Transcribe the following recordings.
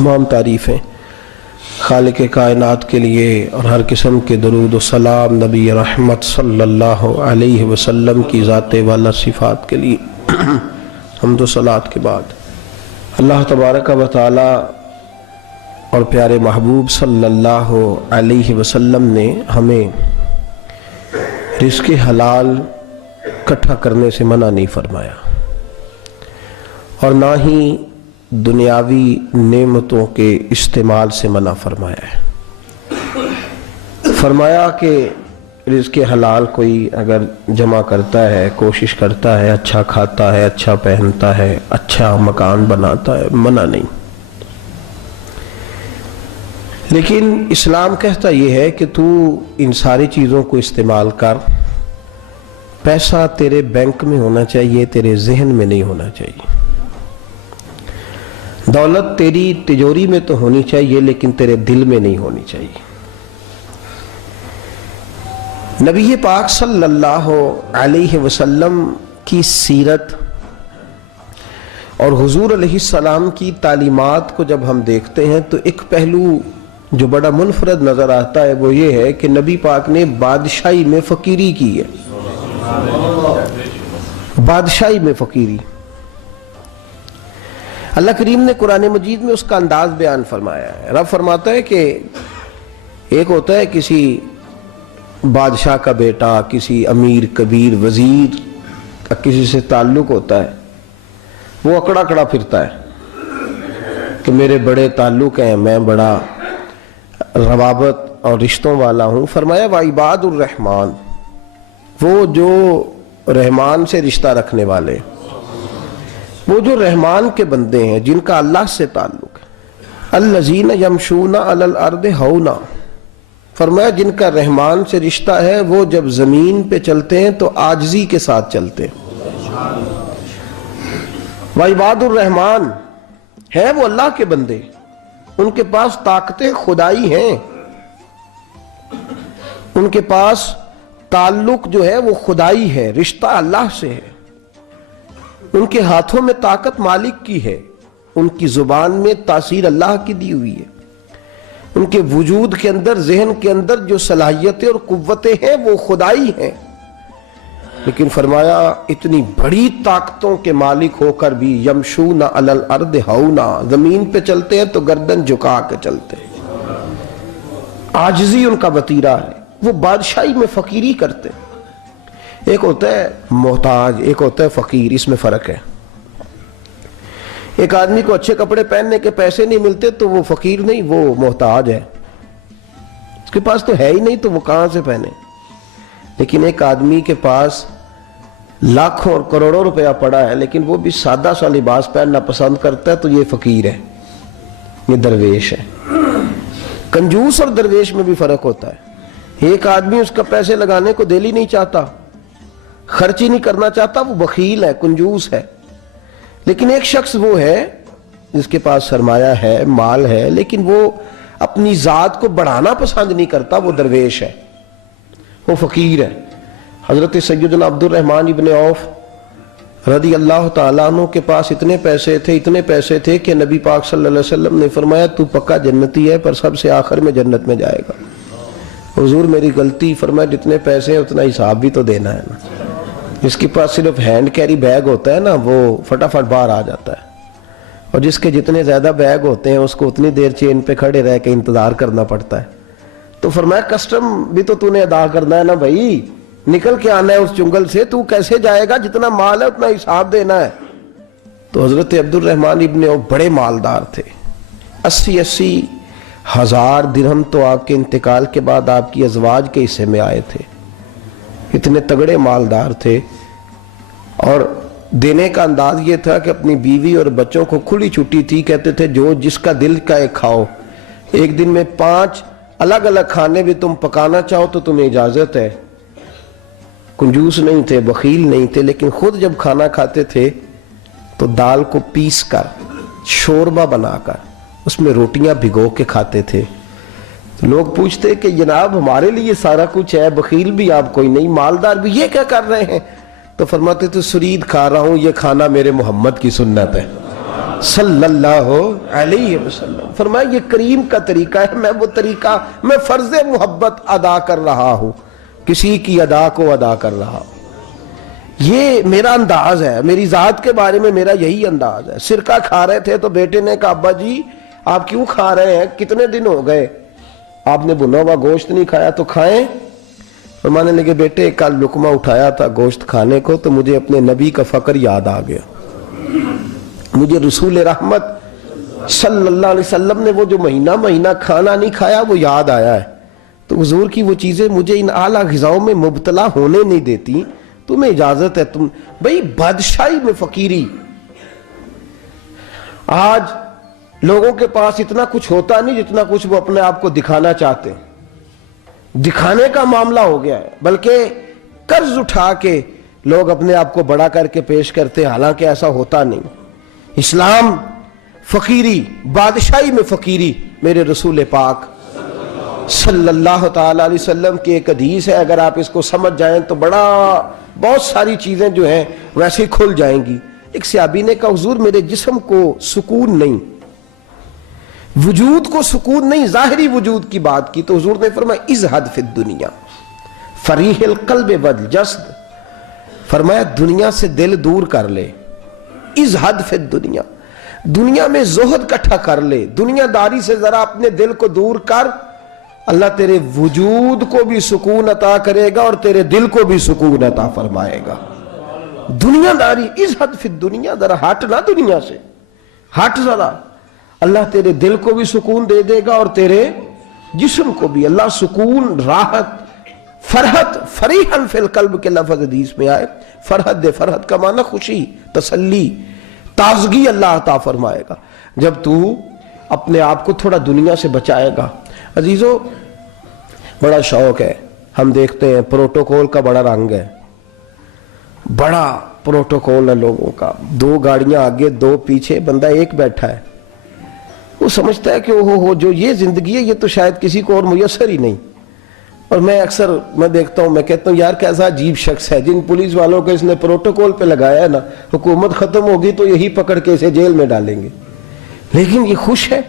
تمام تعریفیں خالق کائنات کے لیے اور ہر قسم کے درود و سلام نبی رحمت صلی اللہ علیہ وسلم کی ذات والا صفات کے لیے حمد و صلات کے بعد اللہ تبارک و تعالی اور پیارے محبوب صلی اللہ علیہ وسلم نے ہمیں رزق حلال اکٹھا کرنے سے منع نہیں فرمایا اور نہ ہی دنیاوی نعمتوں کے استعمال سے منع فرمایا ہے۔ فرمایا کہ رزق حلال کوئی اگر جمع کرتا ہے، کوشش کرتا ہے، اچھا کھاتا ہے، اچھا پہنتا ہے، اچھا مکان بناتا ہے، منع نہیں، لیکن اسلام کہتا یہ ہے کہ تو ان ساری چیزوں کو استعمال کر، پیسہ تیرے بینک میں ہونا چاہیے، تیرے ذہن میں نہیں ہونا چاہیے۔ دولت تیری تجوری میں تو ہونی چاہیے لیکن تیرے دل میں نہیں ہونی چاہیے۔ نبی پاک صلی اللہ علیہ وسلم کی سیرت اور حضور علیہ السلام کی تعلیمات کو جب ہم دیکھتے ہیں تو ایک پہلو جو بڑا منفرد نظر آتا ہے وہ یہ ہے کہ نبی پاک نے بادشاہی میں فقیری کی ہے، بادشاہی میں فقیری۔ اللہ کریم نے قرآن مجید میں اس کا انداز بیان فرمایا ہے۔ رب فرماتا ہے کہ ایک ہوتا ہے کسی بادشاہ کا بیٹا، کسی امیر کبیر وزیر کا کسی سے تعلق ہوتا ہے، وہ اکڑا کڑا پھرتا ہے کہ میرے بڑے تعلق ہیں، میں بڑا روابط اور رشتوں والا ہوں۔ فرمایا وعباد الرحمن، وہ جو رحمان سے رشتہ رکھنے والے، وہ جو رحمان کے بندے ہیں جن کا اللہ سے تعلق ہے، الذین یمشون علی الارض ہونا، فرمایا جن کا رحمان سے رشتہ ہے وہ جب زمین پہ چلتے ہیں تو عاجزی کے ساتھ چلتے ہیں۔ وعباد الرحمن ہے وہ اللہ کے بندے، ان کے پاس طاقتیں خدائی ہیں، ان کے پاس تعلق جو ہے وہ خدائی ہے، رشتہ اللہ سے ہے، ان کے ہاتھوں میں طاقت مالک کی ہے، ان کی زبان میں تاثیر اللہ کی دی ہوئی ہے، ان کے وجود کے اندر ذہن کے اندر جو صلاحیتیں اور قوتیں ہیں وہ خدائی ہیں، لیکن فرمایا اتنی بڑی طاقتوں کے مالک ہو کر بھی یمشون علی الارض ہونا، زمین پہ چلتے ہیں تو گردن جھکا کے چلتے ہیں، عاجزی ان کا وتیرہ ہے، وہ بادشاہی میں فقیری کرتے ہیں۔ ایک ہوتا ہے محتاج، ایک ہوتا ہے فقیر، اس میں فرق ہے۔ ایک آدمی کو اچھے کپڑے پہننے کے پیسے نہیں ملتے تو وہ فقیر نہیں، وہ محتاج ہے، اس کے پاس تو ہے ہی نہیں تو وہ کہاں سے پہنے۔ لیکن ایک آدمی کے پاس لاکھوں اور کروڑوں روپیہ پڑا ہے لیکن وہ بھی سادہ سا لباس پہننا پسند کرتا ہے تو یہ فقیر ہے، یہ درویش ہے۔ کنجوس اور درویش میں بھی فرق ہوتا ہے۔ ایک آدمی اس کا پیسے لگانے کو دل ہی نہیں چاہتا، خرچ ہی نہیں کرنا چاہتا، وہ بخیل ہے، کنجوس ہے۔ لیکن ایک شخص وہ ہے جس کے پاس سرمایہ ہے، مال ہے، لیکن وہ اپنی ذات کو بڑھانا پسند نہیں کرتا، وہ درویش ہے، وہ فقیر ہے۔ حضرت سیدنا عبد الرحمن ابن عوف رضی اللہ تعالیٰ عنہ کے پاس اتنے پیسے تھے کہ نبی پاک صلی اللہ علیہ وسلم نے فرمایا تو پکا جنتی ہے پر سب سے آخر میں جنت میں جائے گا۔ حضور میری غلطی، فرمایا جتنے پیسے ہیں اتنا حساب بھی تو دینا ہے نا۔ جس کے پاس صرف ہینڈ کیری بیگ ہوتا ہے نا وہ فٹافٹ باہر آ جاتا ہے، اور جس کے جتنے زیادہ بیگ ہوتے ہیں اس کو اتنی دیر چین پہ کھڑے رہ کے انتظار کرنا پڑتا ہے۔ تو فرمایا کسٹم بھی تو نے ادا کرنا ہے نا بھائی، نکل کے آنا ہے اس جنگل سے، تو کیسے جائے گا؟ جتنا مال ہے اتنا حساب دینا ہے۔ تو حضرت عبد الرحمن ابن عوف بڑے مالدار تھے، 80 ہزار درہم تو آپ کے انتقال کے بعد آپ کی ازواج کے حصے میں آئے تھے، اتنے تگڑے مالدار تھے، اور دینے کا انداز یہ تھا کہ اپنی بیوی اور بچوں کو کھلی چھٹی تھی، کہتے تھے جو جس کا دل کا ایک کھاؤ، ایک دن میں 5 الگ الگ کھانے بھی تم پکانا چاہو تو تمہیں اجازت ہے۔ کنجوس نہیں تھے، بخیل نہیں تھے، لیکن خود جب کھانا کھاتے تھے تو دال کو پیس کر شوربہ بنا کر اس میں روٹیاں بھگو کے کھاتے تھے۔ لوگ پوچھتے کہ جناب ہمارے لیے سارا کچھ ہے، بخیل بھی آپ کوئی نہیں، مالدار بھی، یہ کیا کر رہے ہیں؟ تو فرماتے تھے سرید کھا رہا ہوں، یہ کھانا میرے محمد کی سنت ہے۔ صلی اللہ علیہ وسلم. فرمایا یہ کریم کا طریقہ ہے, میں وہ طریقہ, میں فرض محبت ادا کر رہا ہوں, کسی کی ادا کو ادا کر رہا ہوں. یہ میرا انداز ہے, میری ذات کے بارے میں میرا یہی انداز ہے. سرکہ کھا رہے تھے تو بیٹے نے کہا ابا جی آپ کیوں کھا رہے ہیں, کتنے دن ہو گئے آپ نے بھنا ہوا گوشت نہیں کھایا, تو کھائیں. فرمانے لگے بیٹے کل لقمہ اٹھایا تھا گوشت کھانے کو تو مجھے اپنے نبی کا فقر یاد آ گیا, مجھے رسول رحمت صلی اللہ علیہ وسلم نے وہ جو مہینہ کھانا نہیں کھایا وہ یاد آیا ہے. تو حضور کی وہ چیزیں مجھے ان اعلیٰ غذاؤں میں مبتلا ہونے نہیں دیتی. تمہیں اجازت ہے, تم بھئی بادشاہی میں فقیری. آج لوگوں کے پاس اتنا کچھ ہوتا نہیں جتنا کچھ وہ اپنے آپ کو دکھانا چاہتے ہیں. دکھانے کا معاملہ ہو گیا ہے, بلکہ قرض اٹھا کے لوگ اپنے آپ کو بڑا کر کے پیش کرتے, حالانکہ ایسا ہوتا نہیں. اسلام فقیری, بادشاہی میں فقیری. میرے رسول پاک صلی اللہ تعالی علیہ وسلم کی ایک حدیث ہے, اگر آپ اس کو سمجھ جائیں تو بہت ساری چیزیں جو ہیں ویسے کھل جائیں گی. ایک صحابی نے کہا حضور میرے جسم کو سکون نہیں, وجود کو سکون نہیں, ظاہری وجود کی بات کی. تو حضور نے فرمایا ازہد فی الدنیا فریح القلب والجسد, فرمایا دنیا سے دل دور کر لے. ازہد فی الدنیا, دنیا میں زہد کٹھا کر لے, دنیا داری سے ذرا اپنے دل کو دور کر, اللہ تیرے وجود کو بھی سکون عطا کرے گا اور تیرے دل کو بھی سکون عطا فرمائے گا. دنیا داری, ازہد فی الدنیا, ذرا ہٹ نہ دنیا سے, ہٹ ذرا, اللہ تیرے دل کو بھی سکون دے دے گا اور تیرے جسم کو بھی. اللہ سکون, راحت, فرحت, فریحاً فی القلب کے لفظ حدیث میں آئے. فرحت دے, فرحت کا معنی خوشی, تسلی, تازگی اللہ عطا فرمائے گا جب تو اپنے آپ کو تھوڑا دنیا سے بچائے گا. عزیزو بڑا شوق ہے, ہم دیکھتے ہیں پروٹوکول کا بڑا رنگ ہے, بڑا پروٹوکول ہے لوگوں کا. 2 گاڑیاں آگے 2 پیچھے, بندہ ایک بیٹھا ہے, وہ سمجھتا ہے کہ جو یہ زندگی ہے یہ تو شاید کسی کو اور میسر ہی نہیں. اور میں اکثر دیکھتا ہوں, میں کہتا ہوں یار کیسا عجیب شخص ہے, جن پولیس والوں کو اس نے پروٹوکول پہ لگایا ہے نا, حکومت ختم ہوگی تو یہی پکڑ کے اسے جیل میں ڈالیں گے, لیکن یہ خوش ہے.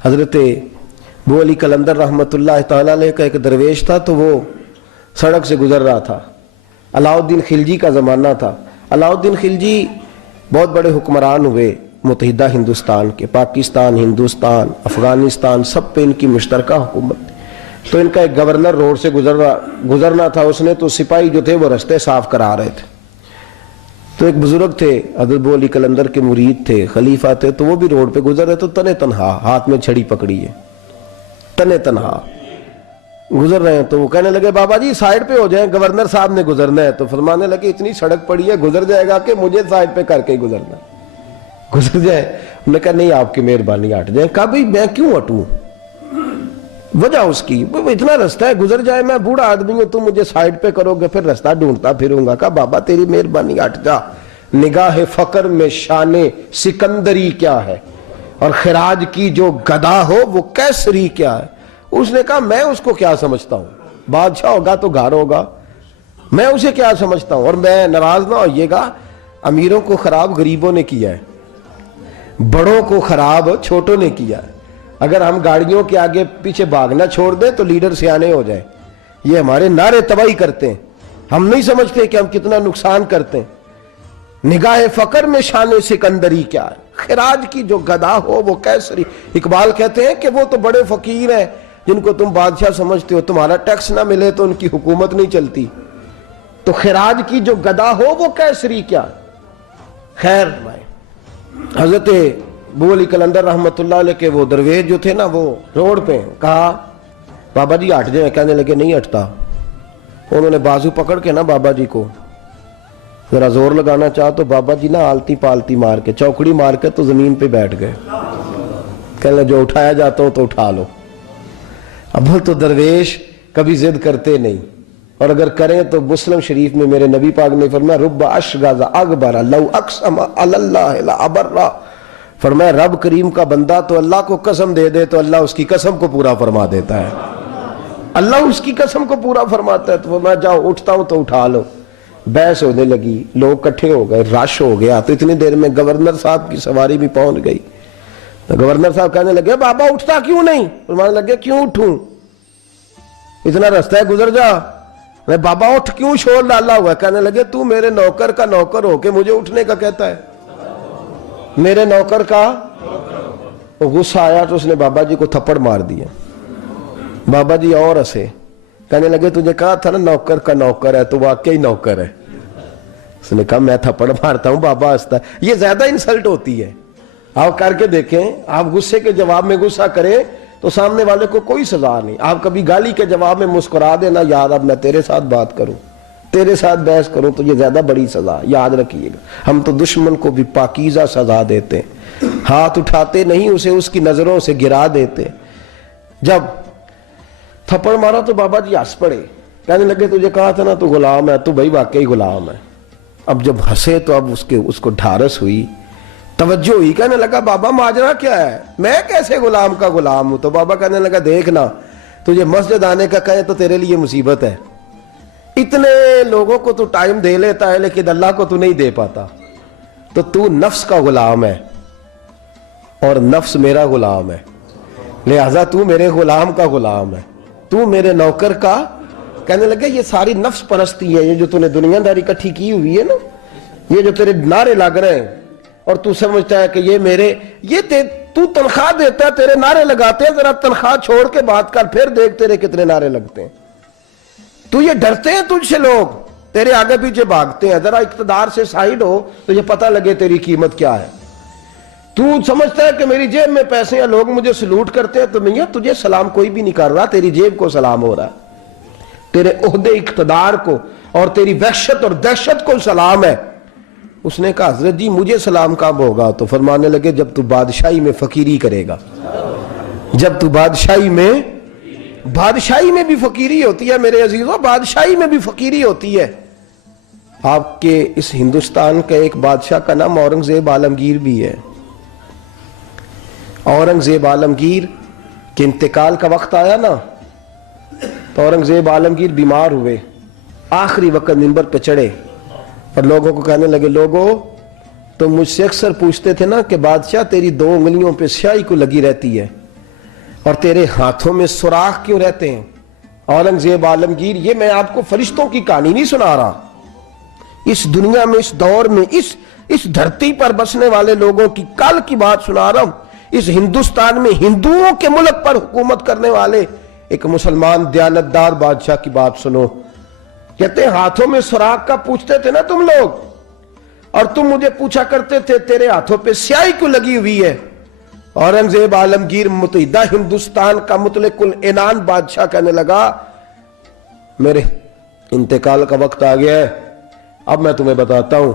حضرت ابو علی قلندر رحمت اللہ تعالی علیہ کا ایک درویش تھا, تو وہ سڑک سے گزر رہا تھا. علاؤ الدین خلجی کا زمانہ تھا. علاؤ الدین خلجی بہت بڑے حکمران ہوئے متحدہ ہندوستان کے, پاکستان, ہندوستان, افغانستان, سب پہ ان کی مشترکہ حکومت. تو ان کا ایک گورنر روڈ سے گزرنا تھا, اس نے تو سپاہی جو تھے وہ رستے صاف کرا رہے تھے. تو ایک بزرگ تھے, حضرت ابو علی قلندر کے مرید تھے, خلیفہ تھے, تو وہ بھی روڈ پہ گزر رہے, تو تنے تنہا ہاتھ میں چھڑی پکڑی ہے, تنے تنہا گزر رہے ہیں. تو وہ کہنے لگے بابا جی سائیڈ پہ ہو جائیں, گورنر صاحب نے گزرنا ہے. تو فرمانے لگے اتنی سڑک پڑی ہے, گزر جائے گا کہ مجھے سائیڈ پہ کر کے گزرنا, گزر جائے. انہوں نے کہا نہیں آپ کی مہربانی ہٹ جائیں. کہا بھئی میں کیوں ہٹوں, وجہ اس کی, اتنا رستہ ہے, گزر جائے, میں بوڑھا آدمی ہوں, تم مجھے سائیڈ پہ کرو گے پھر رستہ ڈھونڈتا پھروں گا. کہا بابا تیری مہربانی ہٹ جا, نگاہ فقر میں شان سکندری کیا ہے, اور خراج کی جو گدا ہو وہ کیسری کیا ہے. اس نے کہا میں اس کو کیا سمجھتا ہوں, بادشاہ ہوگا تو گھر ہوگا, میں اسے کیا سمجھتا ہوں. اور میں ناراض نہ ہوئیے گا, امیروں کو خراب غریبوں نے کیا ہے, بڑوں کو خراب چھوٹوں نے کیا ہے. اگر ہم گاڑیوں کے آگے پیچھے بھاگنا چھوڑ دیں تو لیڈر سیانے ہو جائیں. یہ ہمارے نعرے تباہی کرتے ہیں, ہم نہیں سمجھتے کہ ہم کتنا نقصان کرتے ہیں. نگاہ فقر میں شان سکندری کیا ہے, خراج کی جو گدا ہو وہ کیسری. اقبال کہتے ہیں کہ وہ تو بڑے فقیر ہیں جن کو تم بادشاہ سمجھتے ہو, تمہارا ٹیکس نہ ملے تو ان کی حکومت نہیں چلتی. تو خراج کی جو گدا ہو وہ کیسری کیا. خیر, حضرت ابو علی قلندر رحمت اللہ علیہ کے وہ درویش جو تھے نا, وہ روڈ پہ کہا بابا جی ہٹ جائیں. کہنے لگے نہیں ہٹتا. انہوں نے بازو پکڑ کے نا بابا جی کو ذرا زور لگانا چاہا تو بابا جی نا آلتی پالتی مار کے, چوکڑی مار کے تو زمین پہ بیٹھ گئے. کہنے لگے جو اٹھایا جاتا ہوں تو اٹھا لو. اب تو درویش کبھی ضد کرتے نہیں, اور اگر کریں تو مسلم شریف میں میرے نبی پاک نے فرمایا رب اشغاز اکبر لو اقسم علی اللہ لا ابرا. فرمایا رب کریم کا بندہ تو اللہ کو قسم دے دے تو اللہ اس کی قسم کو پورا فرما دیتا ہے, اللہ اس کی قسم کو پورا فرماتا ہے. تو فرمایا جاؤ اٹھتا ہوں تو اٹھا لو. بحث ہونے لگی, لوگ کٹھے ہو گئے, رش ہو گیا. تو اتنی دیر میں گورنر صاحب کی سواری بھی پہنچ گئی. تو گورنر صاحب کہنے لگے بابا اٹھتا کیوں نہیں؟ فرمانے لگے کیوں اٹھوں, اتنا رستہ ہے گزر جا. میں بابا اٹھ کیوں شور ڈالا ہوا ہے؟ کہنے لگے تو میرے نوکر کا نوکر ہو کے مجھے اٹھنے کا کہتا ہے, میرے نوکر کا. غصہ آیا تو اس نے بابا جی کو تھپڑ مار دیا. بابا جی اور ہنسے, کہنے لگے تجھے کہا تھا نا نوکر کا نوکر ہے, تو واقعی نوکر ہے. اس نے کہا میں تھپڑ مارتا ہوں, بابا ہنستا ہے. یہ زیادہ انسلٹ ہوتی ہے. آپ کر کے دیکھیں, آپ غصے کے جواب میں غصہ کریں تو سامنے والے کو کوئی سزا نہیں. آپ کبھی گالی کے جواب میں مسکرا دینا, یار اب میں تیرے ساتھ بات کروں, تیرے ساتھ بحث کروں, تو یہ زیادہ بڑی سزا. یاد رکھیے گا, ہم تو دشمن کو بھی پاکیزہ سزا دیتے ہیں, ہاتھ اٹھاتے نہیں, اسے اس کی نظروں سے گرا دیتے. جب تھپڑ مارا تو بابا جی ہنس پڑے, کہنے لگے تجھے کہا تھا نا تو غلام ہے, تو بھائی واقعی غلام ہے. اب جب ہنسے تو اب اس کو ڈھارس ہوئی, توجہ ہوئی. کہنے لگا بابا ماجرا کیا ہے, میں کیسے غلام کا غلام ہوں؟ تو بابا کہنے لگا دیکھنا, تجھے مسجد آنے کا کہے تو تیرے لیے مصیبت ہے. اتنے لوگوں کو تو ٹائم دے لیتا ہے لیکن اللہ کو تو نہیں دے پاتا. تو نفس کا غلام ہے اور نفس میرا غلام ہے, لہذا تو میرے غلام کا غلام ہے, تو میرے نوکر کا. کہنے لگے یہ ساری نفس پرستی ہے, یہ جو تو نے دنیا داری اکٹھی کی ہوئی ہے نا, یہ جو تیرے نعرے لگ رہے ہیں اور تو سمجھتا ہے کہ یہ میرے, تو تنخواہ دیتا ہے, تیرے نعرے لگاتے ہیں. ذرا تنخواہ چھوڑ کے بات کر, پھر دیکھ تیرے کتنے نعرے لگتے ہیں. تو یہ ڈرتے ہیں تجھ سے لوگ, تیرے آگے پیچھے بھاگتے ہیں. ذرا اقتدار سے سائیڈ ہو تو یہ پتہ لگے تیری قیمت کیا ہے. تو سمجھتا ہے کہ میری جیب میں پیسے ہیں, لوگ مجھے سلوٹ کرتے ہیں, تو میاں تجھے سلام کوئی بھی نہیں کر رہا, تیری جیب کو سلام ہو رہا ہے, تیرے عہدے اقتدار کو اور تیری وحشت اور دہشت کو سلام ہے. اس نے کہا حضرت جی مجھے سلام کب ہوگا؟ تو فرمانے لگے جب تو بادشاہی میں فقیری کرے گا. جب تو بادشاہی میں بھی فقیری ہوتی ہے میرے عزیزوں, بادشاہی میں بھی فقیری ہوتی ہے. آپ کے اس ہندوستان کا ایک بادشاہ کا نام اورنگزیب عالمگیر بھی ہے. اورنگزیب عالمگیر کے انتقال کا وقت آیا نا, تو اورنگزیب عالمگیر بیمار ہوئے. آخری وقت منبر پہ چڑھے اور لوگوں کو کہنے لگے, لوگوں تو مجھ سے اکثر پوچھتے تھے نا کہ بادشاہ تیری 2 انگلیوں پہ سیاہی کو لگی رہتی ہے اور تیرے ہاتھوں میں سوراخ کیوں رہتے ہیں؟ اورنگزیب عالمگیر, یہ میں آپ کو فرشتوں کی کہانی نہیں سنا رہا, اس دنیا میں, اس دور میں, اس دھرتی پر بسنے والے لوگوں کی کل کی بات سنا رہا ہوں. اس ہندوستان میں ہندوؤں کے ملک پر حکومت کرنے والے ایک مسلمان دیانتدار بادشاہ کی بات سنو. کہتے ہیں ہاتھوں میں سوراخ کا پوچھتے تھے نا تم لوگ, اور تم مجھے پوچھا کرتے تھے تیرے ہاتھوں پہ سیاہی کیوں لگی ہوئی ہے. اورنگزیب عالمگیر متحدہ ہندوستان کا مطلق العنان بادشاہ کہنے لگا میرے انتقال کا وقت آ گیا ہے. اب میں تمہیں بتاتا ہوں,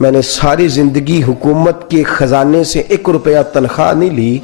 میں نے ساری زندگی حکومت کے خزانے سے 1 روپیہ تنخواہ نہیں لی.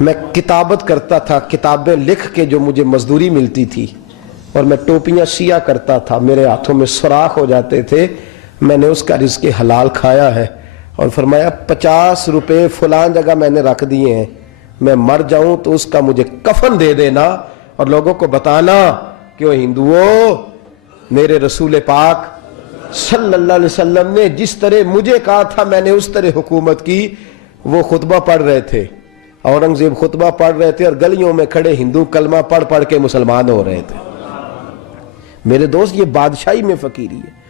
میں کتابت کرتا تھا, کتابیں لکھ کے جو مجھے مزدوری ملتی تھی, اور میں ٹوپیاں سیا کرتا تھا, میرے ہاتھوں میں سوراخ ہو جاتے تھے. میں نے اس کا رزق حلال کھایا ہے. اور فرمایا 50 روپے فلاں جگہ میں نے رکھ دیے ہیں, میں مر جاؤں تو اس کا مجھے کفن دے دینا اور لوگوں کو بتانا کہ وہ ہندوؤں, میرے رسول پاک صلی اللہ علیہ وسلم نے جس طرح مجھے کہا تھا میں نے اس طرح حکومت کی. وہ خطبہ پڑھ رہے تھے, اورنگزیب خطبہ پڑھ رہے تھے, اور گلیوں میں کھڑے ہندو کلمہ پڑھ پڑھ کے مسلمان ہو رہے تھے. میرے دوست, یہ بادشاہی میں فقیری ہے.